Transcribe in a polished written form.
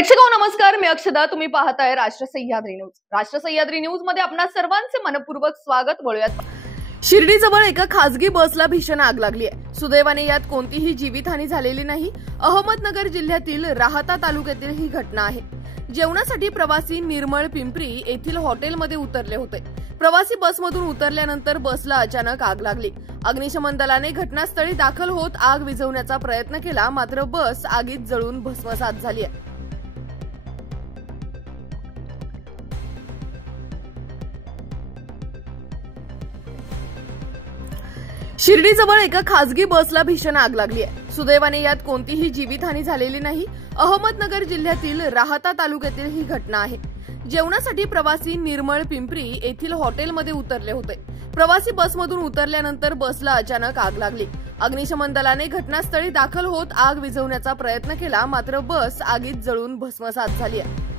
प्रेक्षकांनो नमस्कार, मी अक्षदा. तुम्ही पाहताय राष्ट्र सह्याद्री न्यूज. राष्ट्र सह्याद्री न्यूज मध्ये आपणा सर्वांचे मनपूर्वक स्वागत. वळूयात. शिर्डीजवळ एका खासगी बसला भीषण आग लागली आहे. सुदैवाने यात कोणतीही जीवितहानी झालेली नाही. अहमदनगर जिल्ह्यातील राहाता तालुक्यातील ही घटना आहे. जेवणासाठी प्रवासी निर्मळ पिंपरी येथील हॉटेलमध्ये उतरले होते. प्रवासी बसमधून उतरल्यानंतर बसला अचानक आग लागली. अग्निशमन दलाने घटनास्थळी दाखल होत आग विझवण्याचा प्रयत्न केला, मात्र बस आगीत जळून भस्मसात झाली आहे. शिर्डीजवळ एका खासगी बसला भीषण आग लागली आहे. सुदैवाने यात कोणतीही जीवितहानी झालेली नाही. अहमदनगर जिल्ह्यातील राहाता तालुक्यातील ही घटना आहे. जेवणासाठी प्रवासी निर्मळ पिंपरी येथील हॉटेलमध्ये उतरले होते. प्रवासी बसमधून उतरल्यानंतर बसला अचानक आग लागली. अग्निशमन दलाने घटनास्थळी दाखल होत आग विझवण्याचा प्रयत्न केला, मात्र बस आगीत जळून भस्मसात झाली आहे.